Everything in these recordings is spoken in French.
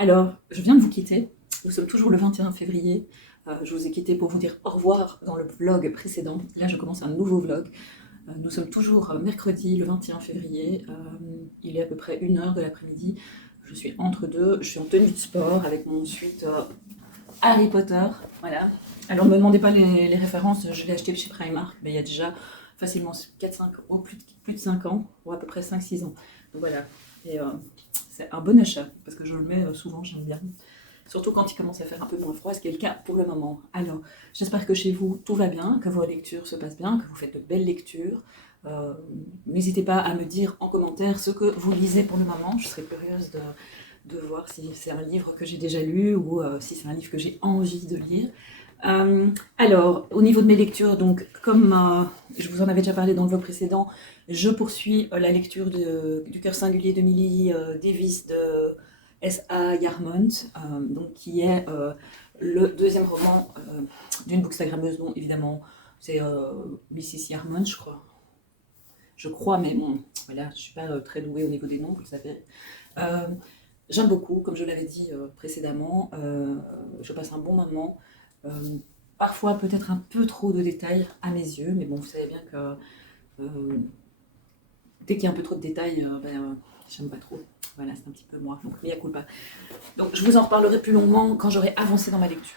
Alors, je viens de vous quitter. Nous sommes toujours le 21 février. Je vous ai quitté pour vous dire au revoir dans le vlog précédent. Là, je commence un nouveau vlog. Nous sommes toujours mercredi le 21 février. Il est à peu près 1 heure de l'après-midi. Je suis entre deux. Je suis en tenue de sport avec mon sweat Harry Potter. Voilà. Alors, ne me demandez pas les références. Je l'ai acheté chez Primark, mais il y a déjà facilement 4-5 ans, plus de 5 ans, ou à peu près 5-6 ans. Donc voilà. Et c'est un bon achat, parce que je le mets souvent, j'aime bien. Surtout quand il commence à faire un peu moins froid, ce qui est le cas pour le moment. Alors, j'espère que chez vous, tout va bien, que vos lectures se passent bien, que vous faites de belles lectures. N'hésitez pas à me dire en commentaire ce que vous lisez pour le moment. Je serais curieuse de voir si c'est un livre que j'ai déjà lu ou si c'est un livre que j'ai envie de lire. Alors, au niveau de mes lectures, donc, comme je vous en avais déjà parlé dans le vlog précédent, je poursuis la lecture du Cœur singulier de Millie Davis de S.A. Yarmont, donc, qui est le deuxième roman d'une bookstagrammeuse dont, évidemment, c'est Mrs. Yarmont, je crois. Je crois, mais bon, voilà, je ne suis pas très douée au niveau des noms, vous le savez. J'aime beaucoup, comme je l'avais dit précédemment, je passe un bon moment. Parfois peut-être un peu trop de détails à mes yeux, mais bon, vous savez bien que dès qu'il y a un peu trop de détails, j'aime pas trop. Voilà, c'est un petit peu moi, donc mea culpa. Donc je vous en reparlerai plus longuement quand j'aurai avancé dans ma lecture.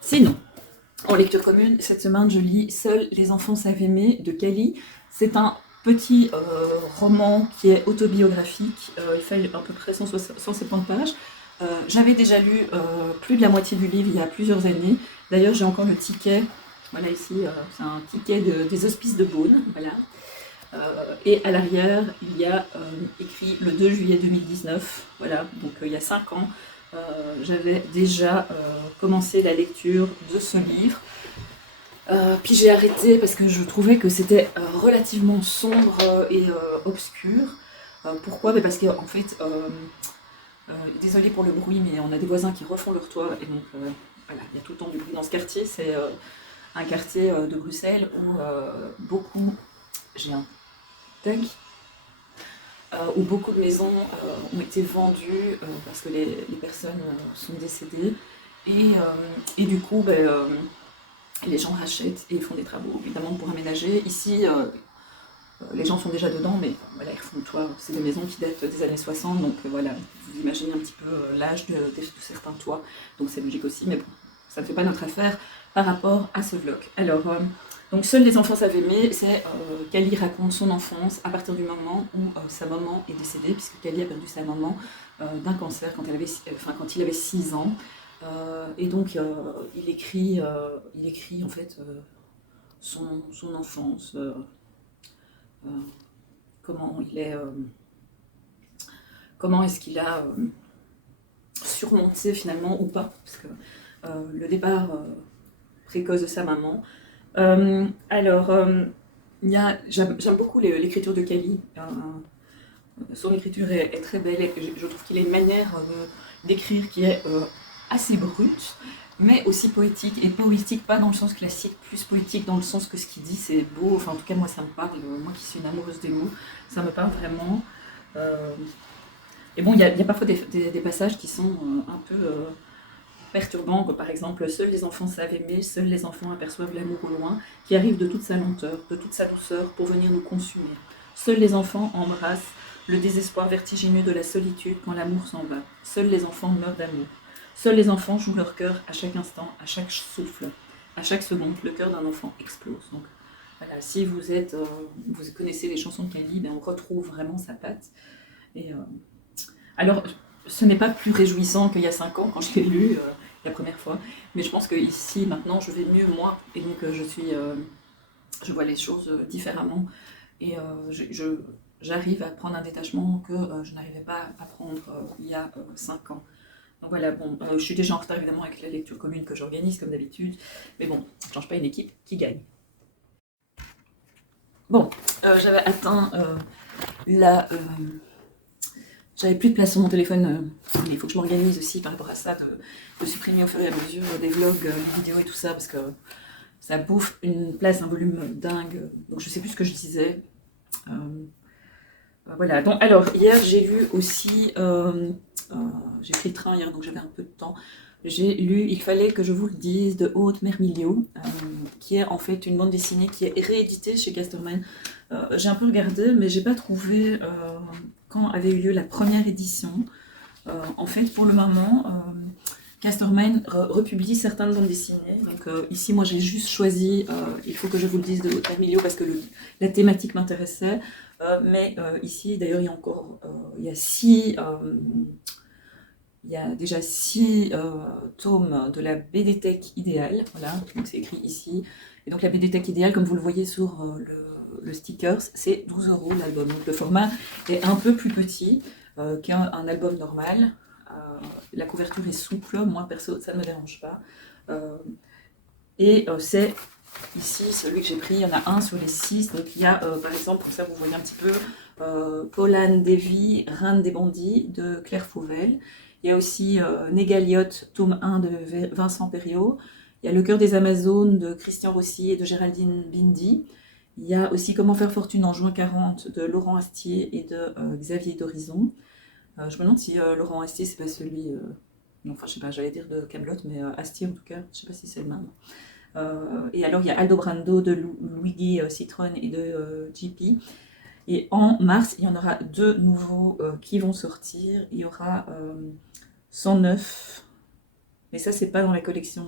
Sinon, en lecture commune, cette semaine, je lis Seuls les enfants savent aimer de Kelly. C'est un petit roman qui est autobiographique. Il fait à peu près 170 pages. J'avais déjà lu plus de la moitié du livre il y a plusieurs années. D'ailleurs, j'ai encore le ticket. Voilà, ici, c'est un ticket des Hospices de Beaune. Voilà. Et à l'arrière, il y a écrit le 2 juillet 2019. Voilà, donc il y a 5 ans. J'avais déjà commencé la lecture de ce livre. Puis j'ai arrêté parce que je trouvais que c'était relativement sombre et obscur. Pourquoi? Parce que en fait, désolée pour le bruit, mais on a des voisins qui refont leur toit et donc voilà, il y a tout le temps du bruit dans ce quartier. C'est un quartier de Bruxelles où beaucoup, j'ai un tac, où beaucoup de maisons ont été vendues parce que les personnes sont décédées et du coup, les gens rachètent et font des travaux, évidemment, pour aménager. Ici, les gens sont déjà dedans, mais voilà, ils refont le toit. C'est des maisons qui datent des années 60, donc voilà, vous imaginez un petit peu l'âge de certains toits, donc c'est logique aussi, mais bon, ça ne fait pas notre affaire par rapport à ce vlog. Alors, donc Seuls les enfants savent aimer, c'est Kelly raconte son enfance à partir du moment où sa maman est décédée, puisque Kelly a perdu sa maman d'un cancer quand il avait 6 ans. Et donc il écrit en fait son enfance, comment il est, comment est-ce qu'il a surmonté finalement ou pas, parce que le départ précoce de sa maman. Alors, j'aime beaucoup l'écriture de Kelly. Son écriture est très belle et je trouve qu'il a une manière d'écrire qui est assez brute, mais aussi poétique. Et poétique, pas dans le sens classique, plus poétique dans le sens que ce qu'il dit c'est beau. Enfin, en tout cas, moi, ça me parle. Moi qui suis une amoureuse des mots, ça me parle vraiment. Et bon, il y a parfois des passages qui sont un peu perturbants, comme par exemple, seuls les enfants savent aimer, seuls les enfants aperçoivent l'amour au loin, qui arrive de toute sa lenteur, de toute sa douceur, pour venir nous consumer. Seuls les enfants embrassent le désespoir vertigineux de la solitude quand l'amour s'en va. Seuls les enfants meurent d'amour. Seuls les enfants jouent leur cœur à chaque instant, à chaque souffle, à chaque seconde. Le cœur d'un enfant explose. Donc voilà, si vous connaissez les chansons de Kelly, on retrouve vraiment sa patte. Et alors, ce n'est pas plus réjouissant qu'il y a 5 ans quand je l'ai lu la première fois, mais je pense que ici, maintenant, je vais mieux moi, et donc je vois les choses différemment, et j'arrive à prendre un détachement que je n'arrivais pas à prendre il y a 5 ans. Donc voilà, bon, je suis déjà en retard évidemment avec la lecture commune que j'organise comme d'habitude, mais bon, ça ne change pas une équipe qui gagne. Bon, j'avais atteint j'avais plus de place sur mon téléphone, il faut que je m'organise aussi par rapport à ça, de supprimer au fur et à mesure des vlogs, des vidéos et tout ça, parce que ça bouffe une place, un volume dingue, donc je sais plus ce que je disais. Voilà, donc alors hier j'ai lu aussi j'ai pris le train hier, donc j'avais un peu de temps. J'ai lu Il fallait que je vous le dise de Aude Mermilio, qui est en fait une bande dessinée qui est rééditée chez Casterman. J'ai un peu regardé, mais j'ai pas trouvé quand avait eu lieu la première édition. En fait, pour le moment, Casterman republie certaines bandes dessinées. Donc ici, moi, j'ai juste choisi Il faut que je vous le dise de Aude Mermilio parce que la thématique m'intéressait. Mais ici, d'ailleurs, il y a déjà 6 tomes de la BD-Tech idéale, voilà, donc c'est écrit ici. Et donc la BD-Tech idéale, comme vous le voyez sur le sticker, c'est 12 € l'album. Donc le format est un peu plus petit qu'un album normal. La couverture est souple, moi perso, ça ne me dérange pas. C'est ici celui que j'ai pris, il y en a un sur les 6. Donc il y a par exemple, pour ça vous voyez un petit peu, Pauline Davy, Reine des bandits de Claire Fauvel. Il y a aussi Négaliot, tome 1 de Vincent Perriot. Il y a Le cœur des Amazones de Christian Rossi et de Géraldine Bindi. Il y a aussi Comment faire fortune en juin 40 de Laurent Astier et de Xavier d'Horizon. Je me demande si Laurent Astier, c'est pas celui... non, enfin, je sais pas, j'allais dire de Kaamelott, mais Astier en tout cas, je sais pas si c'est le même. Et alors, il y a Aldo Brando de Luigi Citron et de JP. Et en mars, il y en aura 2 nouveaux qui vont sortir. Il y aura 109, mais ça, c'est pas dans la collection.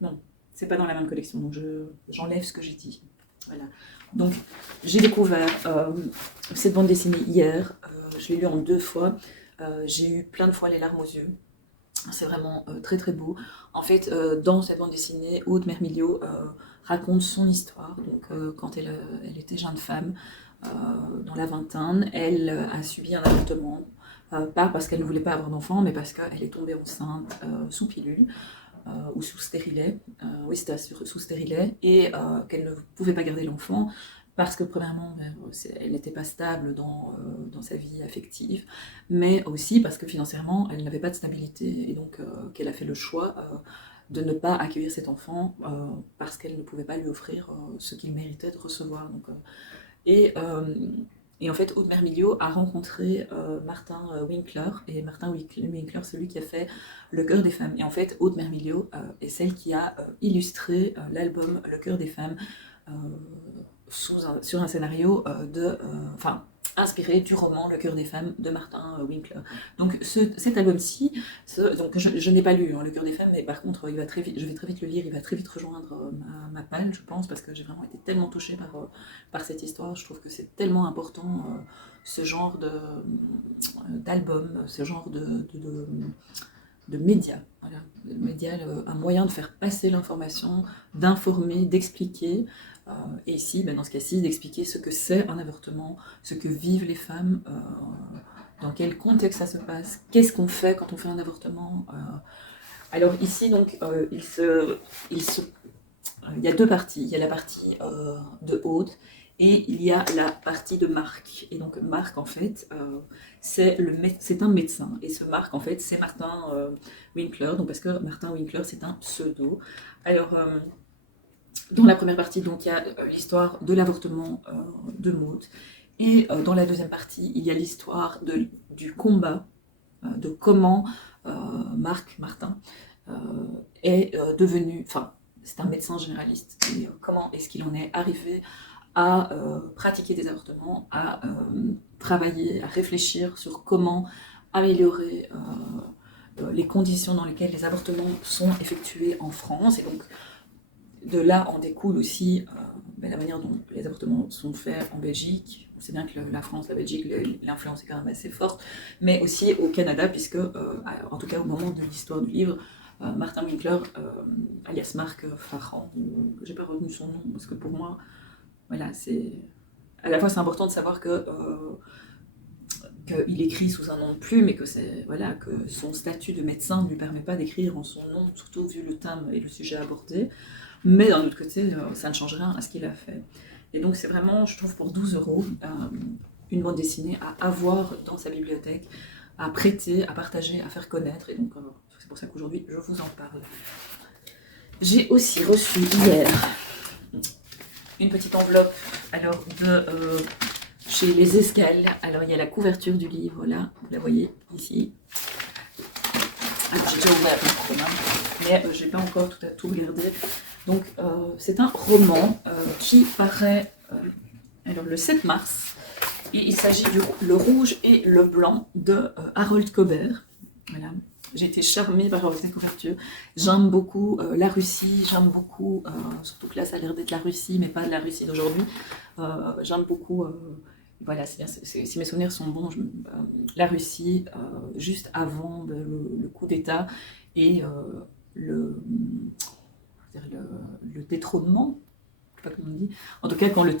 Non, c'est pas dans la même collection, donc j'enlève ce que j'ai dit. Voilà. Donc, j'ai découvert cette bande dessinée hier. Je l'ai lue en 2 fois. J'ai eu plein de fois les larmes aux yeux. C'est vraiment très très beau. En fait, dans cette bande dessinée, Aude Mermilio raconte son histoire. Donc, quand elle était jeune femme, dans la vingtaine, elle a subi un avortement. Pas parce qu'elle ne voulait pas avoir d'enfant, mais parce qu'elle est tombée enceinte sous pilule ou sous stérilet. Oui, c'était sous stérilet. Et qu'elle ne pouvait pas garder l'enfant parce que premièrement, elle n'était pas stable dans sa vie affective, mais aussi parce que financièrement, elle n'avait pas de stabilité, et donc qu'elle a fait le choix de ne pas accueillir cet enfant parce qu'elle ne pouvait pas lui offrir ce qu'il méritait de recevoir. Donc, et en fait, Aude Mermilio a rencontré Martin Winkler, et Martin Winkler, celui qui a fait Le cœur des femmes. Et en fait, Aude Mermilio est celle qui a illustré l'album Le cœur des femmes, sur un scénario inspiré du roman Le cœur des femmes de Martin Winkler. Donc cet album-ci, donc je n'ai pas lu Le cœur des femmes, mais par contre je vais très vite le lire, il va très vite rejoindre ma palle, je pense, parce que j'ai vraiment été tellement touchée par cette histoire. Je trouve que c'est tellement important, ce genre d'album, ce genre de médias. Voilà. Le média, un moyen de faire passer l'information, d'informer, d'expliquer. Et ici, dans ce cas-ci, d'expliquer ce que c'est un avortement, ce que vivent les femmes, dans quel contexte ça se passe, qu'est-ce qu'on fait quand on fait un avortement. Alors ici, donc, il y a 2 parties. Il y a la partie de Aude et il y a la partie de Marc. Et donc Marc, en fait, c'est un médecin. Et ce Marc, en fait, c'est Martin Winkler, donc parce que Martin Winkler, c'est un pseudo. Alors, dans la première partie, donc, il y a l'histoire de l'avortement de Maud. Et dans la deuxième partie, il y a l'histoire du combat, de comment Martin est devenu... Enfin, c'est un médecin généraliste. Et comment est-ce qu'il en est arrivé à pratiquer des avortements, à travailler, à réfléchir sur comment améliorer les conditions dans lesquelles les avortements sont effectués en France. Et donc, de là en découle aussi la manière dont les avortements sont faits en Belgique. On sait bien que la France, la Belgique, l'influence est quand même assez forte, mais aussi au Canada, puisque, en tout cas au moment de l'histoire du livre, Martin Winkler, alias Marc Farran, j'ai pas retenu son nom, parce que pour moi, voilà, à la fois c'est important de savoir qu'il écrit sous un nom de plume, et que son statut de médecin ne lui permet pas d'écrire en son nom, surtout vu le thème et le sujet abordé. Mais d'un autre côté, ça ne change rien à ce qu'il a fait. Et donc c'est vraiment, je trouve, pour 12 € une bande dessinée à avoir dans sa bibliothèque, à prêter, à partager, à faire connaître. Et donc c'est pour ça qu'aujourd'hui je vous en parle. J'ai aussi reçu hier une petite enveloppe chez Les Escales. Alors il y a la couverture du livre là, vous la voyez ici. Alors j'ai déjà ouvert un roman, mais j'ai pas encore tout regardé. Donc c'est un roman qui paraît alors, le 7 mars. Et il s'agit du Le Rouge et le Blanc de Harold Cobbert. Voilà. J'ai été charmée par cette couverture. J'aime beaucoup la Russie, j'aime beaucoup, surtout que là ça a l'air d'être la Russie, mais pas de la Russie d'aujourd'hui. J'aime beaucoup, voilà, c'est bien, si mes souvenirs sont bons, la Russie juste avant le coup d'État et le, le détrônement. Pas comment on dit. En tout cas, quand le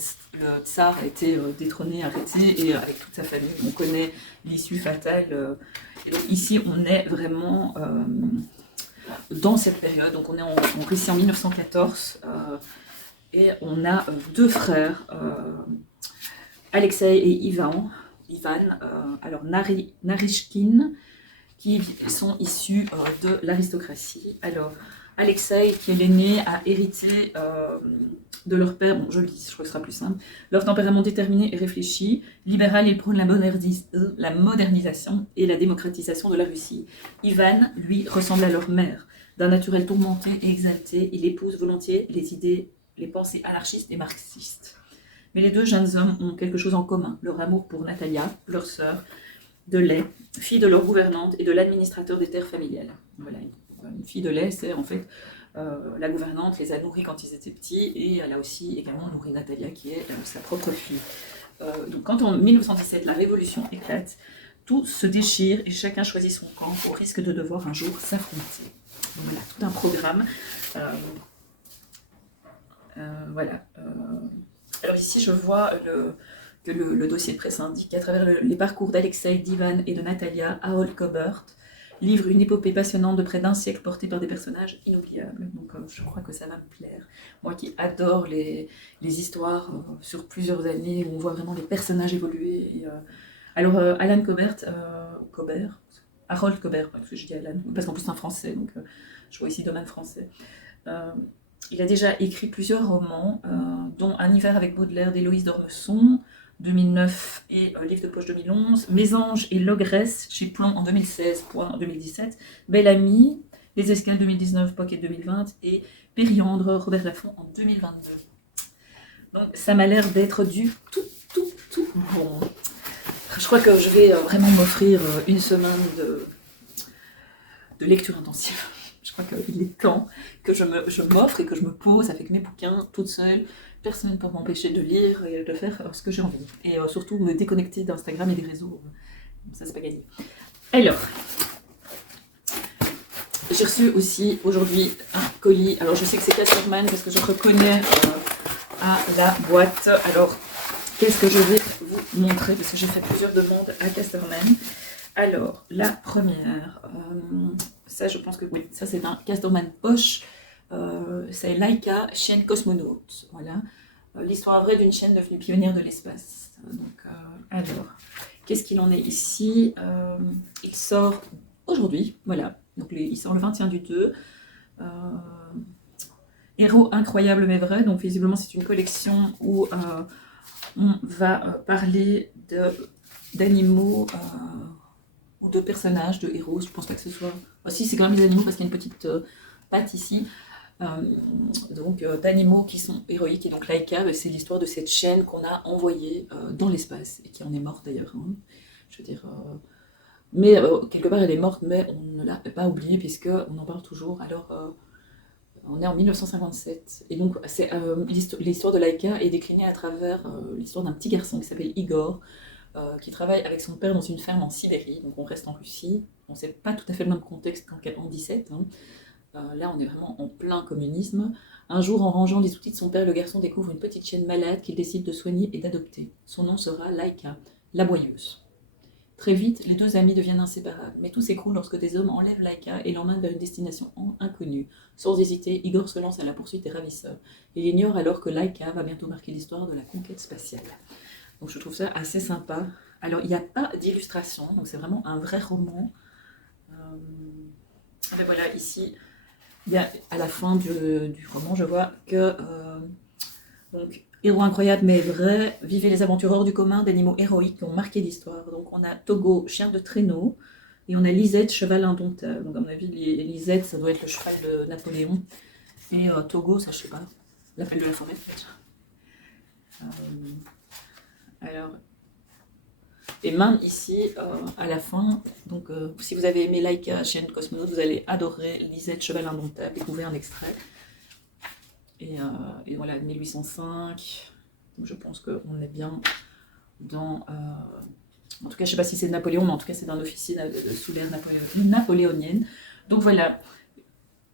tsar a été détrôné, arrêté, et avec toute sa famille, on connaît l'issue fatale. Et donc ici, on est vraiment dans cette période. Donc on est en Russie en 1914, et on a deux frères, Alexei et Ivan, alors Narishkin, qui sont issus de l'aristocratie. Alors, Alexei, qui est l'aîné, a hérité de leur père, bon je le dis, je crois que ce sera plus simple, leur tempérament déterminé et réfléchi, libéral, il prône la modernisation et la démocratisation de la Russie. Ivan, lui, ressemble à leur mère, d'un naturel tourmenté et exalté, il épouse volontiers les idées, les pensées anarchistes et marxistes. Mais les deux jeunes hommes ont quelque chose en commun, leur amour pour Natalia, leur sœur, de lait, fille de leur gouvernante et de l'administrateur des terres familiales. Voilà, une fille de lait, c'est en fait la gouvernante les a nourris quand ils étaient petits et elle a aussi également nourri Natalia qui est sa propre fille. Donc quand en 1917 la révolution éclate, tout se déchire et chacun choisit son camp au risque de devoir un jour s'affronter. Donc voilà, tout un programme. Voilà. Alors ici je vois que le dossier de presse indique qu'à travers les parcours d'Alexei, d'Ivan et de Natalia, Harold Cobbert livre une épopée passionnante de près d'un siècle portée par des personnages inoubliables. Donc je crois que ça va me plaire. Moi qui adore les histoires sur plusieurs années où on voit vraiment les personnages évoluer. Et, alors Alan Cobbert, Harold Cobbert, parce que je dis Alan, parce qu'en plus c'est un français, donc je vois ici domaine français. Il a déjà écrit plusieurs romans, dont Un hiver avec Baudelaire d'Héloïse d'Ormesson, 2009 et Livre de poche 2011, Mésange et L'Ogresse chez Plomb en 2016, Point en 2017, Belle Amie, Les Escales 2019, Pocket 2020 et Périandre, Robert Laffont en 2022. Donc ça m'a l'air d'être du tout bon. Je crois que je vais vraiment m'offrir une semaine de lecture intensive. Je crois qu'il est temps que je m'offre et que je me pose avec mes bouquins toute seule. Personne ne peut m'empêcher de lire et de faire ce que j'ai envie. Et surtout me déconnecter d'Instagram et des réseaux. Ça, c'est pas gagné. Alors, j'ai reçu aussi aujourd'hui un colis. Alors, je sais que c'est Casterman parce que je reconnais à la boîte. Alors, qu'est-ce que je vais vous montrer? Parce que j'ai fait plusieurs demandes à Casterman. Alors, la première, ça je pense que oui, ça c'est un Casterman poche, c'est Laika, chienne cosmonaute, voilà. L'histoire vraie d'une chienne devenue pionnière de l'espace. Donc, alors, qu'est-ce qu'il en est ici? Il sort aujourd'hui, voilà, donc il sort le 21 du 2. Héros incroyable mais vrai, donc visiblement c'est une collection où on va parler d'animaux ou de personnages, de héros. Je pense pas que ce soit... si, c'est quand même des animaux parce qu'il y a une petite patte ici. Donc d'animaux qui sont héroïques. Et donc Laika, c'est l'histoire de cette chienne qu'on a envoyée dans l'espace et qui en est morte d'ailleurs. Hein. Je veux dire... mais quelque part elle est morte, mais on ne l'a pas oubliée puisqu'on en parle toujours. Alors... on est en 1957 et donc l'histoire de Laika est déclinée à travers l'histoire d'un petit garçon qui s'appelle Igor, qui travaille avec son père dans une ferme en Sibérie, donc on reste en Russie. On ne sait pas tout à fait le même contexte qu'en 1917. Hein. Là, on est vraiment en plein communisme. Un jour, en rangeant les outils de son père, le garçon découvre une petite chienne malade qu'il décide de soigner et d'adopter. Son nom sera Laika, l'aboyeuse. Très vite, les deux amis deviennent inséparables, mais tout s'écroule lorsque des hommes enlèvent Laika et l'emmènent vers une destination inconnue. Sans hésiter, Igor se lance à la poursuite des ravisseurs. Il ignore alors que Laika va bientôt marquer l'histoire de la conquête spatiale. Donc je trouve ça assez sympa. Alors il n'y a pas d'illustration, donc c'est vraiment un vrai roman. Et voilà, ici, il y a, à la fin du roman, je vois que Donc, héros incroyables mais vrais, vivez les aventures hors du commun d'animaux héroïques qui ont marqué l'histoire. Donc, on a Togo, chien de traîneau, et on a Lisette, cheval indomptable. Donc, à mon avis, Lisette, ça doit être le cheval de Napoléon. Et Togo, ça, je sais pas, l'appel de la forêt, peut-être. Alors, et même ici, à la fin, donc si vous avez aimé Laika, chaîne Cosmonaute, vous allez adorer Lisette, cheval indomptable. Découvrez un extrait. Et voilà, 1805. Donc je pense qu'on est bien dans... en tout cas, je ne sais pas si c'est de Napoléon, mais en tout cas, c'est d'un officier sous l'ère napoléonienne. Donc voilà,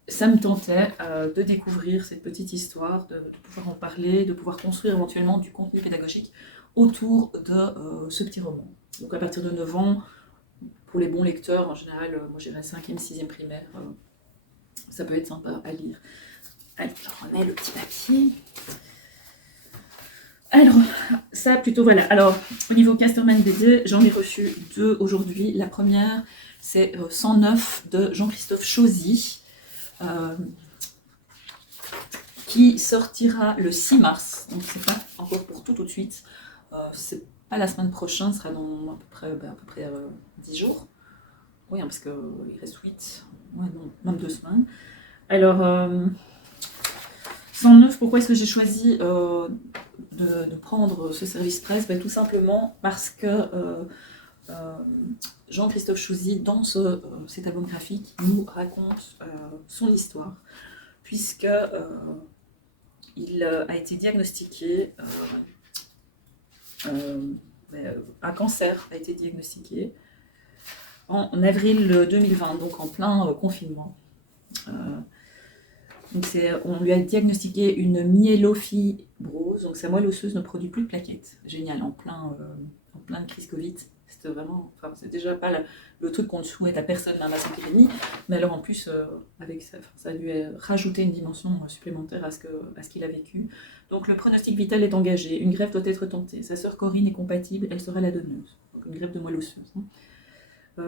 ça me tentait de découvrir cette petite histoire, de pouvoir en parler, de pouvoir construire éventuellement du contenu pédagogique autour de ce petit roman. Donc à partir de 9 ans, pour les bons lecteurs, en général, moi j'ai la 5e, 6e primaire, ça peut être sympa à lire. Alors, je remets le petit papier. Alors, ça plutôt, voilà. Alors, au niveau Casterman BD, j'en ai reçu 2 aujourd'hui. La première, c'est 109 de Jean-Christophe Chauzy, qui sortira le 6 mars. Donc, c'est pas encore pour tout de suite. C'est pas la semaine prochaine, ce sera dans à peu près 10 jours. Oui, hein, parce qu'il reste 8, ouais, non, même 2 semaines. Alors, 109, pourquoi est-ce que j'ai choisi de prendre ce service presse? Tout simplement parce que Jean-Christophe Chauzy, dans cet album graphique, nous raconte son histoire, puisque il a été diagnostiqué, un cancer a été diagnostiqué en avril 2020, donc en plein confinement. Donc on lui a diagnostiqué une myélofibrose, donc sa moelle osseuse ne produit plus de plaquettes. Génial, en plein crise Covid. C'était vraiment, c'est déjà pas le truc qu'on ne souhaite à personne dans la pandémie, mais alors en plus, avec ça lui a rajouté une dimension supplémentaire à ce qu'il a vécu. Donc le pronostic vital est engagé, une greffe doit être tentée. Sa sœur Corinne est compatible, elle sera la donneuse. Donc une greffe de moelle osseuse.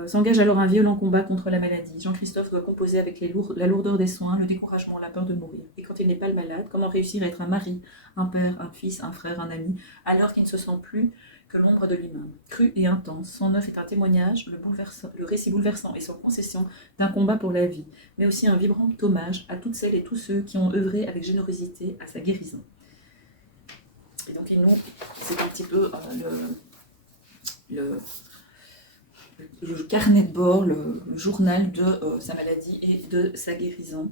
S'engage alors un violent combat contre la maladie. Jean-Christophe doit composer avec la lourdeur des soins, le découragement, la peur de mourir. Et quand il n'est pas le malade, comment réussir à être un mari, un père, un fils, un frère, un ami, alors qu'il ne se sent plus que l'ombre de lui-même. Cru et intense, 109 est un témoignage, le récit bouleversant et sans concession d'un combat pour la vie, mais aussi un vibrant hommage à toutes celles et tous ceux qui ont œuvré avec générosité à sa guérison. Et donc c'est un petit peu le carnet de bord, le journal de sa maladie et de sa guérison.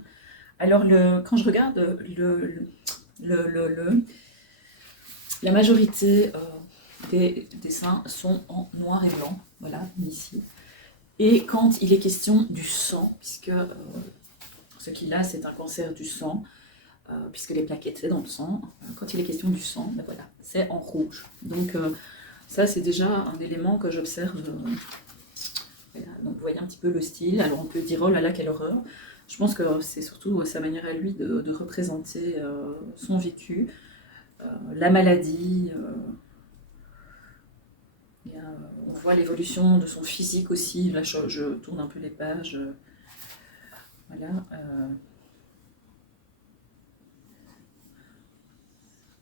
Alors, quand je regarde la majorité des dessins sont en noir et blanc, voilà, ici. Et quand il est question du sang, puisque ce qu'il a, c'est un cancer du sang, puisque les plaquettes, c'est dans le sang, quand il est question du sang, ben voilà, c'est en rouge. Donc, ça, c'est déjà un élément que j'observe. Voilà, donc vous voyez un petit peu le style. Alors on peut dire oh là là quelle horreur. Je pense que c'est surtout sa manière à lui de représenter son vécu, la maladie. On voit l'évolution de son physique aussi. Là je tourne un peu les pages. Voilà.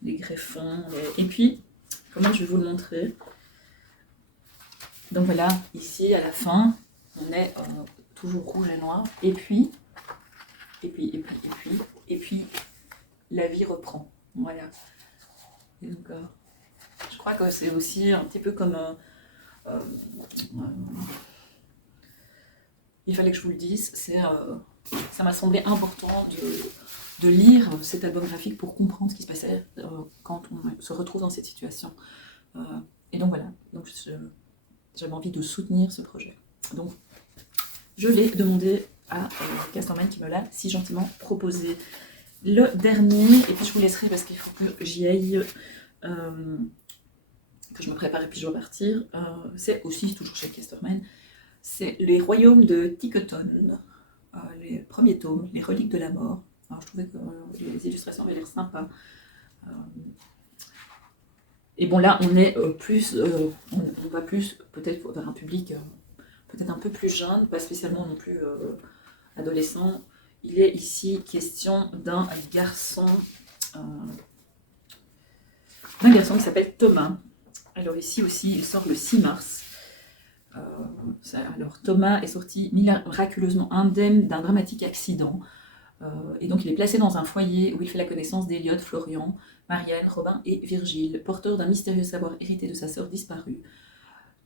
Les greffons. Et puis, comment je vais vous le montrer? Donc voilà, ici à la fin, on est toujours rouge et noir, et puis, la vie reprend. Voilà. Et donc, je crois que c'est aussi un petit peu comme... il fallait que je vous le dise, ça m'a semblé important de lire cet album graphique pour comprendre ce qui se passait quand on se retrouve dans cette situation. Et donc voilà, donc j'avais envie de soutenir ce projet. Donc, je l'ai demandé à Casterman qui me l'a si gentiment proposé. Le dernier, et puis je vous laisserai parce qu'il faut que j'y aille, que je me prépare et puis je dois partir. C'est aussi toujours chez Casterman. C'est Les Royaumes de Ticoton, les premiers tomes, Les Reliques de la Mort. Alors, je trouvais que les illustrations avaient l'air sympas. Et bon, là, on est on va plus peut-être vers un public peut-être un peu plus jeune, pas spécialement non plus adolescent. Il est ici question d'un garçon d'un garçon qui s'appelle Thomas. Alors ici aussi, il sort le 6 mars. Alors Thomas est sorti miraculeusement indemne d'un dramatique accident. Et donc il est placé dans un foyer où il fait la connaissance d'Eliot, Florian, Marianne, Robin et Virgile, porteurs d'un mystérieux savoir hérité de sa sœur disparue.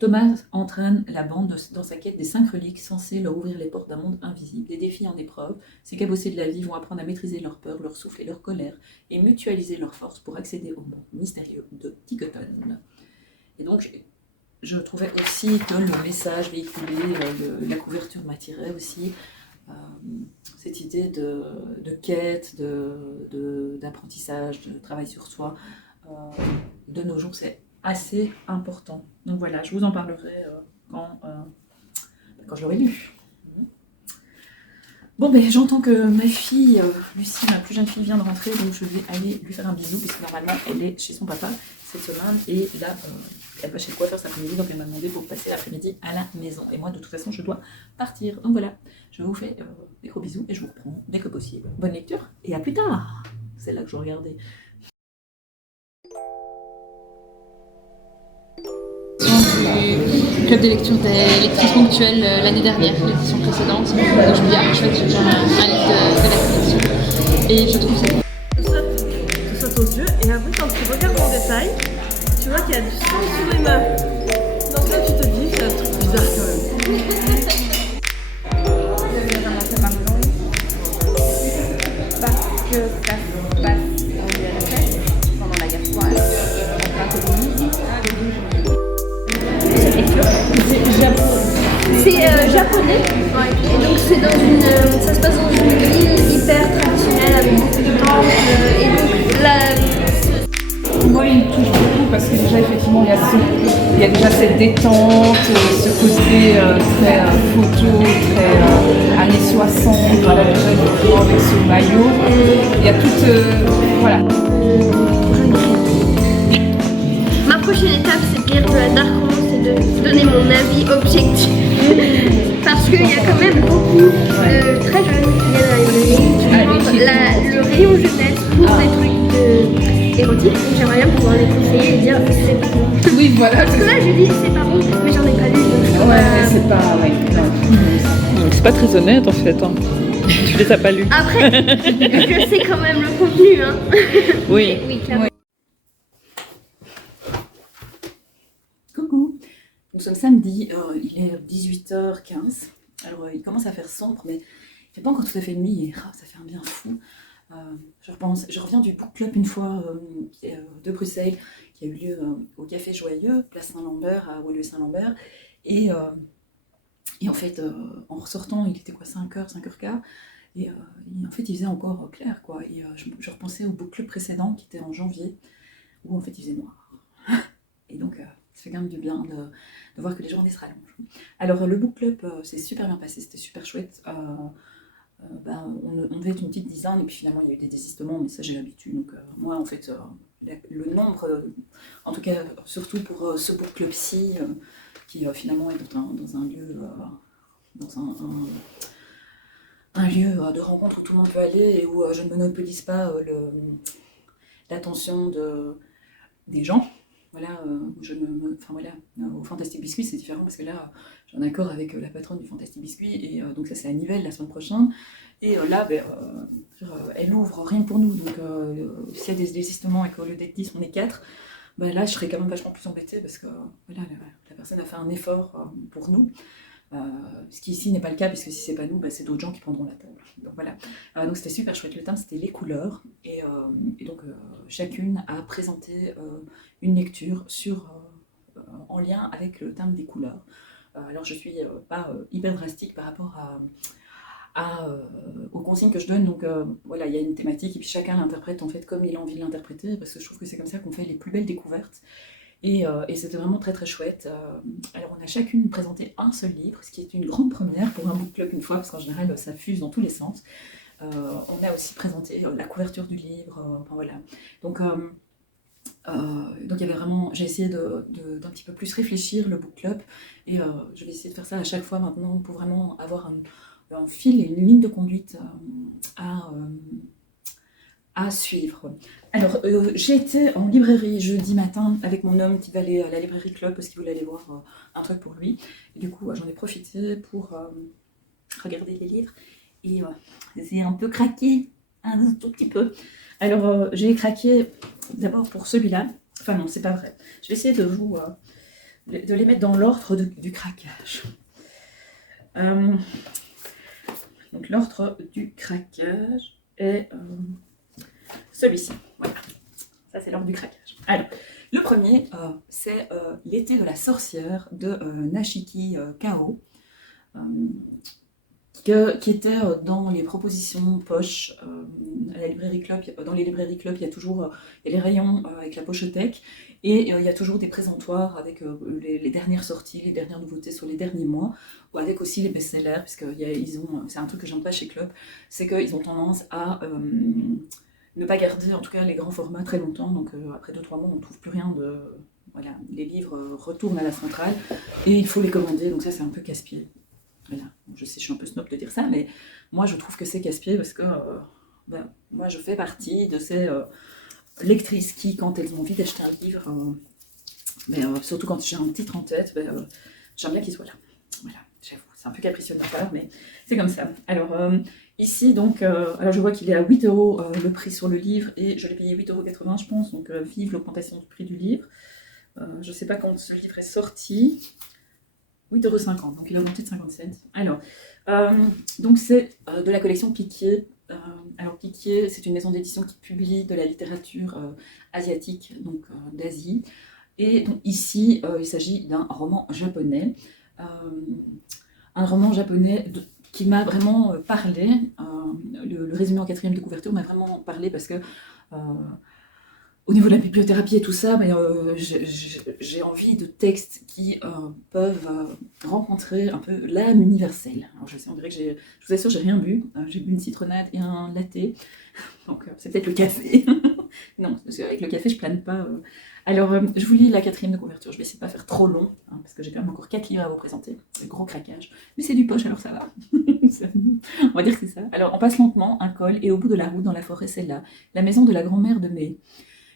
Thomas entraîne la bande dans sa quête des 5 reliques censées leur ouvrir les portes d'un monde invisible. Des défis en épreuve, ces cabossés de la vie vont apprendre à maîtriser leur peur, leur souffle et leur colère, et mutualiser leurs forces pour accéder au monde mystérieux de Ticoton. Et donc, je trouvais aussi que le message véhiculé, la couverture m'attirait aussi. Cette idée de quête, d'apprentissage, de travail sur soi, de nos jours, c'est assez important. Donc voilà, je vous en parlerai quand je l'aurai lu. Bon, ben j'entends que ma fille, Lucie, ma plus jeune fille, vient de rentrer, donc je vais aller lui faire un bisou, puisque normalement elle est chez son papa cette semaine, et là, elle va chez le coiffeur cet après-midi, donc elle m'a demandé pour passer l'après-midi à la maison. Et moi, de toute façon, je dois partir. Donc voilà, je vous fais des gros bisous, et je vous reprends dès que possible. Bonne lecture, et à plus tard. C'est là que je regardais. Du club de lecture des lectrices ponctuelles l'année dernière, l'édition précédente. Donc je me dis, ah chouette, j'ai un livre de la collection. Et je trouve ça. Tout saute aux yeux, et après quand tu regardes en détail, tu vois qu'il y a du sang sur les mains. Donc là tu te dis, c'est un truc bizarre quand même. Parce que ça se passe en URSS pendant la guerre froide, en plein communisme. C'est japonais, et donc c'est ça se passe dans une ville hyper traditionnelle avec beaucoup de temples, et donc là... Moi, il me touche beaucoup parce que déjà, effectivement, il y a déjà cette détente, ce côté très photo, très années 60, voilà, déjà, effectivement, avec ce maillot. Il y a toute... voilà. Ma prochaine étape, c'est de lire de la dark romance et de donner mon avis objectif. Parce qu'il y a quand même beaucoup de très jeunes qui viennent à la librairie qui demandent le rayon jeunesse pour des trucs érotiques. Donc j'aimerais bien pouvoir les conseiller et dire c'est pas bon. Oui, voilà. Parce que là, je dis c'est pas bon, mais j'en ai pas lu. Donc je peux Ouais, c'est pas... Ouais, non. C'est pas très honnête en fait. Hein. Tu les as pas lus. Après, je sais quand même le contenu. Hein. Oui. Oui, clairement. Coucou, nous sommes samedi, il est 18h15. Alors il commence à faire sombre, mais il ne fait pas encore tout à fait nuit et ça fait un bien fou. Je reviens du book club une fois de Bruxelles, qui a eu lieu au Café Joyeux, place Saint-Lambert, à Woluwe-Saint-Lambert. Et en fait, en ressortant, il était quoi, 5h, 5h15. Et en fait, il faisait encore clair, quoi. Et je repensais au book club précédent, qui était en janvier, où en fait, il faisait noir. Et donc, ça fait quand même du bien de voir que les journées se rallongent. Alors, le book club s'est super bien passé, c'était super chouette. On devait être une petite dizaine, et puis finalement, il y a eu des désistements, mais ça, j'ai l'habitude. Donc, moi, en fait, le nombre, en tout cas, surtout pour ce book club-ci, qui finalement est dans un lieu, un lieu de rencontre où tout le monde peut aller, et où je ne monopolise pas l'attention des gens. Voilà, au Fantastic Biscuit, c'est différent parce que là, j'ai un accord avec la patronne du Fantastic Biscuit, et donc ça, c'est à Nivelles la semaine prochaine. Et là, elle ouvre rien que pour nous. Donc, s'il y a des désistements et qu'au lieu d'être 10, on est 4, là, je serais quand même vachement plus embêtée parce que voilà, la personne a fait un effort pour nous. Ce qui ici n'est pas le cas, puisque si c'est pas nous, c'est d'autres gens qui prendront la table. Donc voilà. Donc c'était super chouette. Le thème, c'était les couleurs, et donc chacune a présenté une lecture en lien avec le thème des couleurs. Alors je suis pas hyper drastique par rapport aux consignes que je donne. Donc voilà, il y a une thématique et puis chacun l'interprète en fait comme il a envie de l'interpréter, parce que je trouve que c'est comme ça qu'on fait les plus belles découvertes. Et c'était vraiment très très chouette. Alors on a chacune présenté un seul livre, ce qui est une grande première pour un book club une fois, parce qu'en général ça fuse dans tous les sens. On a aussi présenté la couverture du livre, enfin voilà. Donc il y avait vraiment, j'ai essayé d'un petit peu plus réfléchir le book club, et je vais essayer de faire ça à chaque fois maintenant pour vraiment avoir un fil et une ligne de conduite à suivre. Alors, j'ai été en librairie jeudi matin avec mon homme qui va aller à la librairie Club parce qu'il voulait aller voir un truc pour lui. Et du coup, j'en ai profité pour regarder les livres. Et j'ai un peu craqué, un tout petit peu. Alors, j'ai craqué d'abord pour celui-là. Enfin non, c'est pas vrai. Je vais essayer de les mettre dans l'ordre du craquage. Donc l'ordre du craquage est celui-ci. Voilà, ça c'est l'ordre du craquage. Alors, le premier, c'est L'été de la sorcière de Nashiki Kao, qui était dans les propositions poche à la librairie Club. Dans les librairies Club, il y a toujours les rayons avec la pochothèque et il y a toujours des présentoirs avec les dernières sorties, les dernières nouveautés sur les derniers mois, ou avec aussi les best-sellers, parce que c'est un truc que j'aime pas chez Club, c'est qu'ils ont tendance à ne pas garder en tout cas les grands formats très longtemps, donc après 2-3 mois on ne trouve plus rien de... Voilà, les livres retournent à la centrale et il faut les commander, donc ça c'est un peu casse-pied. Voilà. Je sais, je suis un peu snob de dire ça, mais moi je trouve que c'est casse-pied parce que moi je fais partie de ces lectrices qui, quand elles ont envie d'acheter un livre, surtout quand j'ai un titre en tête, j'aime bien qu'il soit là. Voilà, j'avoue, c'est un peu capricieux de ma part, mais c'est comme ça. Alors ici, donc, alors je vois qu'il est à 8 € le prix sur le livre et je l'ai payé 8,80 € je pense, donc vive l'augmentation du prix du livre. Je ne sais pas quand ce livre est sorti. 8,50 €, donc il a augmenté de 50 cents. Alors, donc c'est de la collection Piquier. Alors Piquier, c'est une maison d'édition qui publie de la littérature asiatique, donc d'Asie. Et donc, ici, il s'agit d'un roman japonais. Un roman japonais qui m'a vraiment parlé. Le résumé en 4e de couverture m'a vraiment parlé parce que... au niveau de la bibliothérapie et tout ça, j'ai envie de textes qui peuvent rencontrer un peu l'âme universelle. Alors je sais, on dirait que je vous assure, j'ai rien bu. J'ai bu une citronnade et un latte. Donc c'est peut-être le café. Non, parce qu'avec le café, je plane pas. Alors, je vous lis la 4e de couverture. Je vais essayer de pas faire trop long, parce que j'ai quand même encore 4 livres à vous présenter. C'est gros craquage. Mais c'est du poche, alors ça va. On va dire que c'est ça. Alors, on passe lentement un col, et au bout de la route, dans la forêt, c'est là, la maison de la grand-mère de May.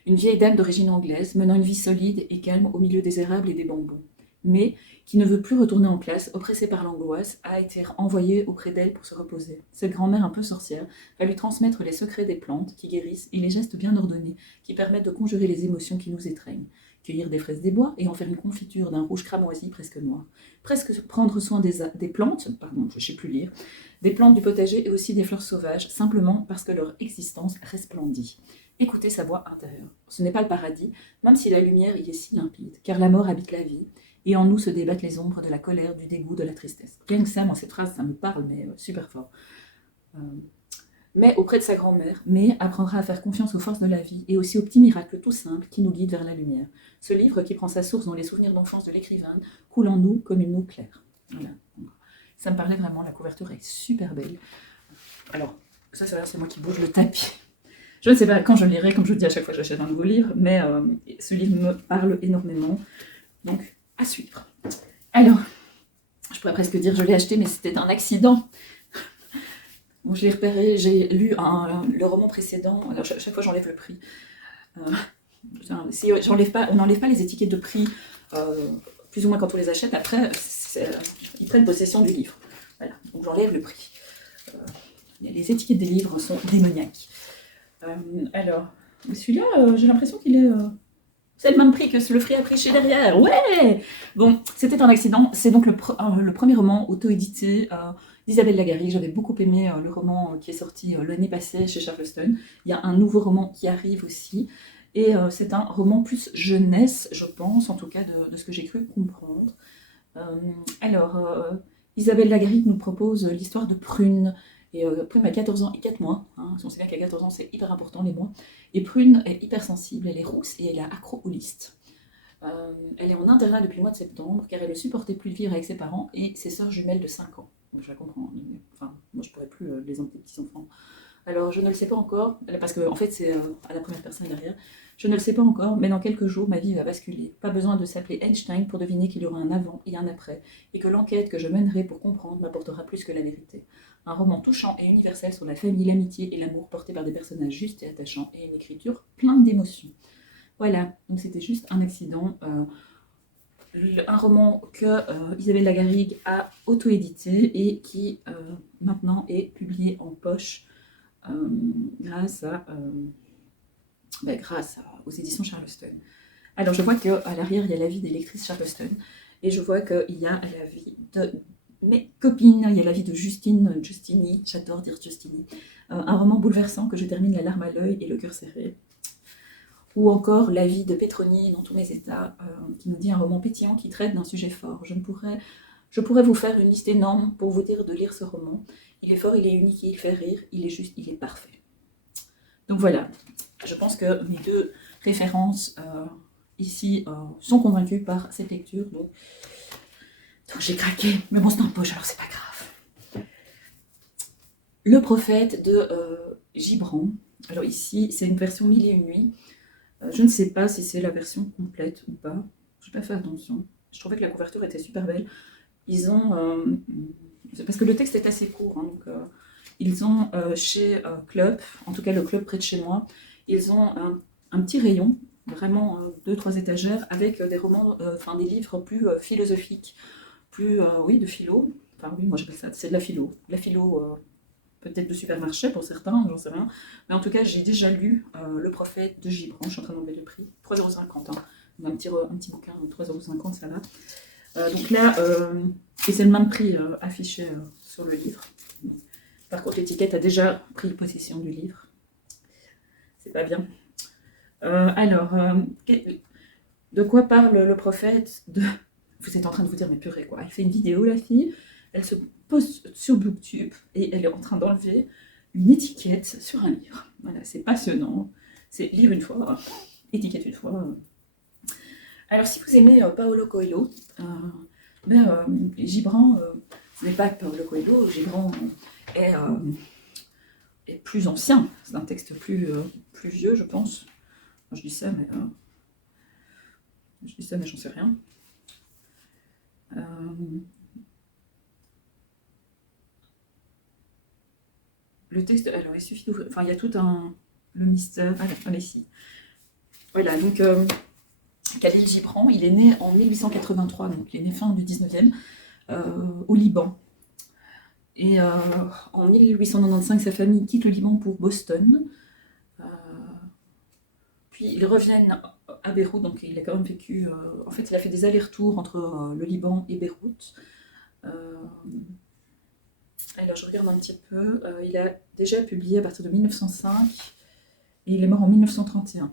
Une vieille dame d'origine anglaise, menant une vie solide et calme au milieu des érables et des bambous. Mais, qui ne veut plus retourner en classe, oppressée par l'angoisse, a été envoyée auprès d'elle pour se reposer. Cette grand-mère un peu sorcière va lui transmettre les secrets des plantes qui guérissent et les gestes bien ordonnés qui permettent de conjurer les émotions qui nous étreignent. Cueillir des fraises des bois et en faire une confiture d'un rouge cramoisi presque noir. Presque prendre soin des plantes, pardon, je ne sais plus lire, des plantes du potager et aussi des fleurs sauvages, simplement parce que leur existence resplendit. Écoutez sa voix intérieure. Ce n'est pas le paradis, même si la lumière y est si limpide, car la mort habite la vie, et en nous se débattent les ombres de la colère, du dégoût, de la tristesse. Rien que ça, moi, cette phrase, ça me parle, mais super fort. Mais auprès de sa grand-mère, May apprendra à faire confiance aux forces de la vie et aussi aux petits miracles tout simples qui nous guident vers la lumière. Ce livre, qui prend sa source dans les souvenirs d'enfance de l'écrivaine, coule en nous comme une eau claire. Voilà. Ça me parlait vraiment, la couverture est super belle. Alors, ça c'est moi qui bouge le tapis. Je ne sais pas quand je lirai, comme je le dis à chaque fois que j'achète un nouveau livre, mais ce livre me parle énormément. Donc, à suivre. Alors, je pourrais presque dire je l'ai acheté, mais c'était un accident. Bon, je l'ai repéré, j'ai lu le roman précédent. Alors, chaque fois, j'enlève le prix. Si on n'enlève pas les étiquettes de prix, plus ou moins quand on les achète, après, ils prennent possession du livre. Voilà, donc j'enlève le prix. Les étiquettes des livres sont démoniaques. Alors, celui-là, j'ai l'impression qu'il est... c'est le même prix que le Free à prêcher derrière. Ouais. Bon, c'était un accident. C'est donc le premier roman auto-édité d'Isabelle Lagarrigue. J'avais beaucoup aimé le roman qui est sorti l'année passée chez Charleston. Il y a un nouveau roman qui arrive aussi. Et c'est un roman plus jeunesse, je pense, en tout cas de ce que j'ai cru comprendre. Isabelle Lagarrigue nous propose l'histoire de Prune. Et Prune a 14 ans et 4 mois. On sait bien qu'à 14 ans, c'est hyper important les mois. Et Prune est hypersensible, elle est rousse et elle est accro aux listes. Elle est en internat depuis le mois de septembre car elle ne supportait plus de vivre avec ses parents et ses sœurs jumelles de 5 ans. Donc, je la comprends. Enfin, moi, je ne pourrais plus les petits enfants Alors, je ne le sais pas encore, parce que en fait, c'est à la première personne derrière. Je ne le sais pas encore, mais dans quelques jours, ma vie va basculer. Pas besoin de s'appeler Einstein pour deviner qu'il y aura un avant et un après, et que l'enquête que je mènerai pour comprendre m'apportera plus que la vérité. Un roman touchant et universel sur la famille, l'amitié et l'amour porté par des personnages justes et attachants, et une écriture pleine d'émotions. Voilà, donc c'était juste un accident. Un roman que Isabelle Lagarrigue a auto-édité et qui maintenant est publié en poche grâce aux éditions Charleston. Alors je vois qu'à l'arrière il y a l'avis des lectrices Charleston et je vois qu'il y a l'avis de mes copines, il y a l'avis de Justini, j'adore dire Justini, un roman bouleversant que je termine la larme à l'œil et le cœur serré. Ou encore l'avis de Petroni dans tous mes états, qui nous dit un roman pétillant qui traite d'un sujet fort. Je pourrais vous faire une liste énorme pour vous dire de lire ce roman. Il est fort, il est unique, il fait rire, il est juste, il est parfait. Donc voilà, je pense que mes deux références ici sont convaincues par cette lecture. Donc j'ai craqué, mais bon c'est en poche alors c'est pas grave. Le prophète de Gibran. Alors ici c'est une version 1001 nuits. Je ne sais pas si c'est la version complète ou pas. Je n'ai pas fait attention. Je trouvais que la couverture était super belle. Ils ont... parce que le texte est assez court. Hein, donc, ils ont chez Club, en tout cas le Club près de chez moi, ils ont un petit rayon, vraiment 2-3 étagères, avec des romans, des livres plus philosophiques, plus, de philo. Enfin oui, moi j'appelle ça, c'est de la philo. De la philo... peut-être de supermarché pour certains, j'en sais rien. Mais en tout cas, j'ai déjà lu Le Prophète de Gibran, je suis en train d'enlever le prix, 3,50 €. Hein. Un petit bouquin, 3,50 €, ça va. Donc là, et c'est le même prix affiché sur le livre. Par contre, l'étiquette a déjà pris possession du livre. C'est pas bien. De quoi parle le prophète de... Vous êtes en train de vous dire, mais purée quoi, elle fait une vidéo la fille, elle se pose sur Booktube et elle est en train d'enlever une étiquette sur un livre. Voilà, c'est passionnant. C'est lire une fois, étiquette une fois. Alors, si vous aimez Paulo Coelho, Gibran, ce n'est pas Paulo Coelho, Gibran est plus ancien. C'est un texte plus vieux, je pense. Je dis ça, mais j'en sais rien. Le texte, alors il suffit d'ouvrir, il y a tout le mystère, ici. Voilà, donc Khalil Gibran, il est né en 1883, donc il est né fin du 19e, au Liban. Et en 1895, sa famille quitte le Liban pour Boston. Puis ils reviennent à Beyrouth, donc il a quand même vécu... en fait, il a fait des allers-retours entre le Liban et Beyrouth. Alors, je regarde un petit peu. Il a déjà publié à partir de 1905 et il est mort en 1931.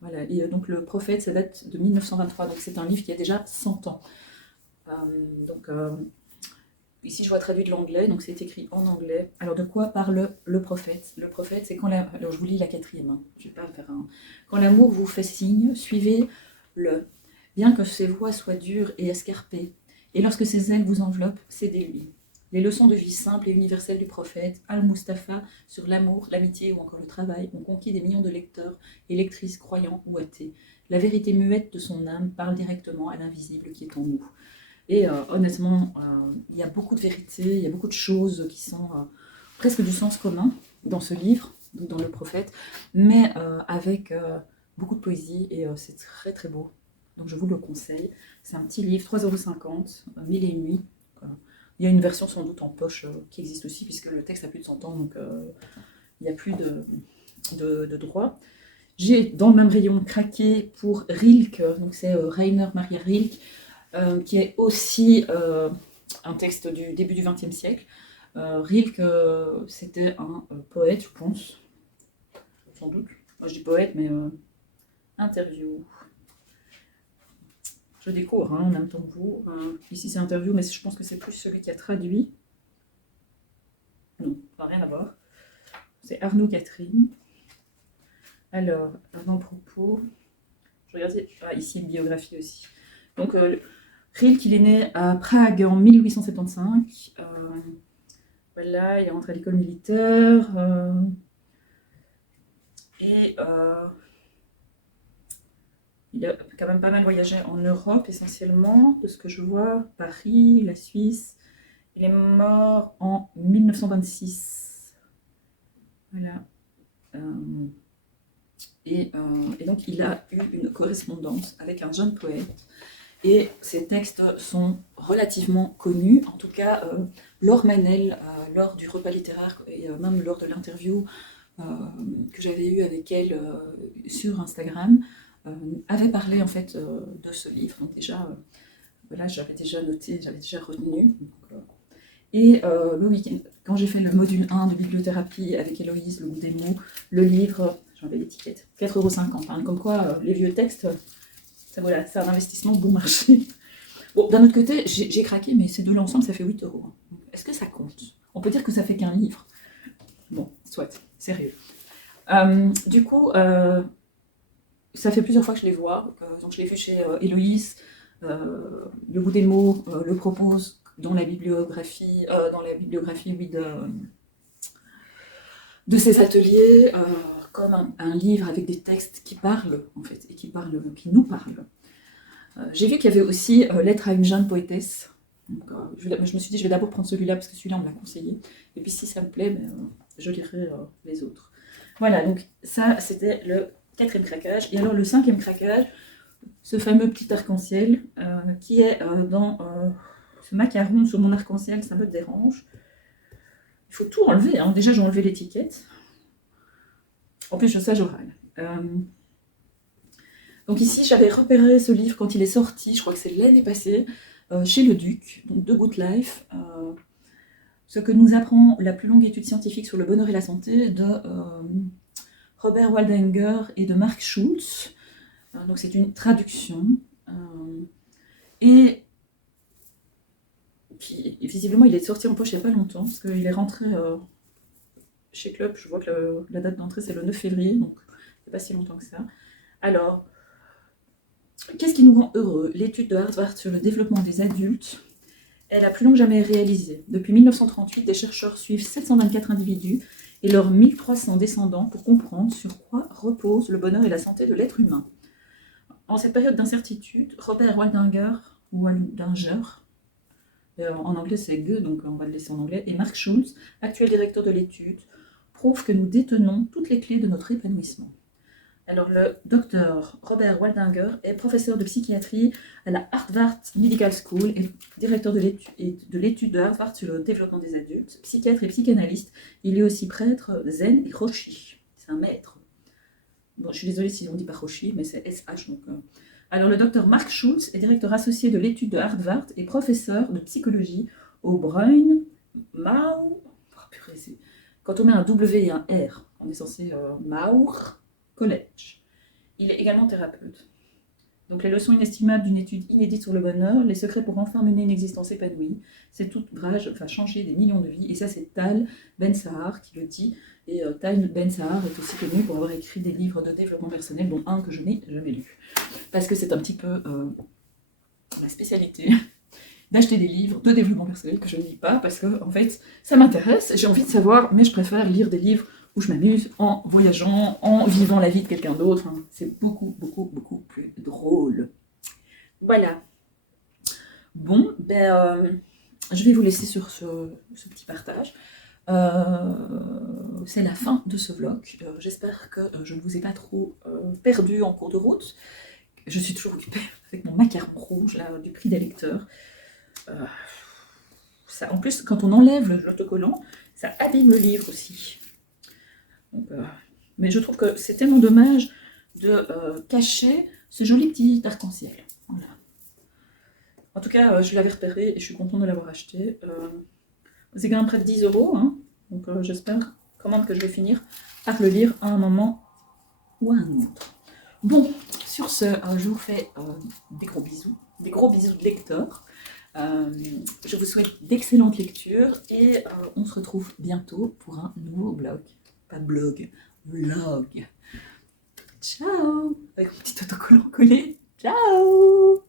Voilà. Et donc, Le Prophète, ça date de 1923. Donc, c'est un livre qui a déjà 100 ans. Ici, je vois traduit de l'anglais. Donc, c'est écrit en anglais. Alors, de quoi parle le prophète? Le prophète, c'est quand la... Alors, je vous lis la 4e. Hein. Je vais pas faire un... Quand l'amour vous fait signe, suivez-le. Bien que ses voies soient dures et escarpées. Et lorsque ses ailes vous enveloppent, cédez-lui. Les leçons de vie simples et universelles du prophète, Al-Mustafa, sur l'amour, l'amitié ou encore le travail, ont conquis des millions de lecteurs et lectrices croyants ou athées. La vérité muette de son âme parle directement à l'invisible qui est en nous. Et honnêtement, il y a beaucoup de vérités, il y a beaucoup de choses qui sont presque du sens commun dans ce livre, dans Le Prophète, mais avec beaucoup de poésie et c'est très très beau. Donc je vous le conseille. C'est un petit livre, 3,50 €, 1001 nuits. Il y a une version sans doute en poche qui existe aussi, puisque le texte a plus de 100 ans, donc il n'y a plus de droit. J'ai dans le même rayon craqué pour Rilke, donc c'est Rainer Maria Rilke, qui est aussi un texte du début du XXe siècle. Rilke, c'était un poète, je pense, sans doute. Moi je dis poète, mais interview. Je découvre en même temps que vous. Ici c'est interview, mais je pense que c'est plus celui qui a traduit. Non, ça n'a rien à voir. C'est Arnaud Catherine. Alors, avant-propos. Je regarde ici une biographie aussi. Donc, Rilke, il est né à Prague en 1875. Voilà, il est rentré à l'école militaire. Et il a quand même pas mal voyagé en Europe essentiellement, de ce que je vois, Paris, la Suisse. Il est mort en 1926. Voilà. Et donc il a eu une correspondance avec un jeune poète. Et ses textes sont relativement connus, en tout cas Laure Manel, lors du repas littéraire et même lors de l'interview que j'avais eue avec elle sur Instagram, avait parlé en fait de ce livre. Donc déjà, voilà, j'avais déjà noté, j'avais déjà retenu. Et le week-end, quand j'ai fait le module 1 de bibliothérapie avec Héloïse, le goût des mots, le livre, j'enlève l'étiquette, 4,50 €. Hein, comme quoi, les vieux textes, ça, voilà, c'est un investissement bon marché. Bon, d'un autre côté, j'ai craqué, mais ces deux-là ensemble, ça fait 8 €. Hein. Est-ce que ça compte? On peut dire que ça fait qu'un livre. Bon, soit, sérieux. Du coup, ça fait plusieurs fois que je les vois. Donc je l'ai vu chez Héloïse, le goût des mots le propose dans la bibliographie, oui, de ses ateliers, comme un livre avec des textes qui parlent, en fait, et qui nous parlent. J'ai vu qu'il y avait aussi Lettre à une jeune poétesse. Donc, je me suis dit, je vais d'abord prendre celui-là, parce que celui-là, on me l'a conseillé. Et puis si ça me plaît, je lirai les autres. Voilà, donc ça, c'était le 4e craquage. Et alors, le 5e craquage, ce fameux petit arc-en-ciel, qui est dans ce macaron sur mon arc-en-ciel, ça me dérange. Il faut tout enlever, hein. Déjà, j'ai enlevé l'étiquette. En plus, je sage oral. Donc ici, j'avais repéré ce livre quand il est sorti, je crois que c'est l'année passée, chez Le Duc, donc de Good Life, ce que nous apprend la plus longue étude scientifique sur le bonheur et la santé de Robert Waldinger et de Mark Schultz. Donc c'est une traduction. Et qui, visiblement, il est sorti en poche il n'y a pas longtemps, parce qu'il est rentré chez Club. Je vois que la date d'entrée, c'est le 9 février, donc c'est pas si longtemps que ça. Alors, qu'est-ce qui nous rend heureux? L'étude de Harvard sur le développement des adultes est la plus longue jamais réalisée. Depuis 1938, des chercheurs suivent 724 individus et leurs 1300 descendants pour comprendre sur quoi repose le bonheur et la santé de l'être humain. En cette période d'incertitude, Robert Waldinger, en anglais c'est G, donc on va le laisser en anglais, et Mark Schultz, actuel directeur de l'étude, prouvent que nous détenons toutes les clés de notre épanouissement. Alors, le docteur Robert Waldinger est professeur de psychiatrie à la Harvard Medical School et directeur de l'étude de Harvard sur le développement des adultes, psychiatre et psychanalyste. Il est aussi prêtre zen et roshi. C'est un maître. Bon, je suis désolée si on ne dit pas roshi, mais c'est SH. Donc, Alors, le docteur Mark Schultz est directeur associé de l'étude de Harvard et professeur de psychologie au Brown Mau. Quand on met un W et un R, on est censé Maur College. Il est également thérapeute. Donc les leçons inestimables d'une étude inédite sur le bonheur, les secrets pour enfin mener une existence épanouie, cet ouvrage va changer des millions de vies. Et ça, c'est Tal Ben-Sahar qui le dit. Et Tal Ben-Sahar est aussi connu pour avoir écrit des livres de développement personnel, dont un que je n'ai jamais lu. Parce que c'est un petit peu la spécialité d'acheter des livres de développement personnel que je ne lis pas, parce que en fait, ça m'intéresse, j'ai envie de savoir, mais je préfère lire des livres où je m'amuse en voyageant, en vivant la vie de quelqu'un d'autre. Hein. C'est beaucoup, beaucoup, beaucoup plus drôle. Voilà. Bon, je vais vous laisser sur ce petit partage. C'est la fin de ce vlog. J'espère que je ne vous ai pas trop perdu en cours de route. Je suis toujours occupée avec mon macaron rouge là, du prix des lecteurs. Ça, en plus, quand on enlève l'autocollant, ça abîme le livre aussi. Donc, mais je trouve que c'est tellement dommage de cacher ce joli petit arc-en-ciel. Voilà. En tout cas, je l'avais repéré et je suis contente de l'avoir acheté. C'est quand même près de 10 €, hein. Donc j'espère quand même que je vais finir par le lire à un moment ou à un autre. Bon, sur ce, je vous fais des gros bisous de lecteur. Je vous souhaite d'excellentes lectures et on se retrouve bientôt pour un nouveau vlog. Pas blog, vlog. Ciao! Avec mon petit autocollant collé. Ciao!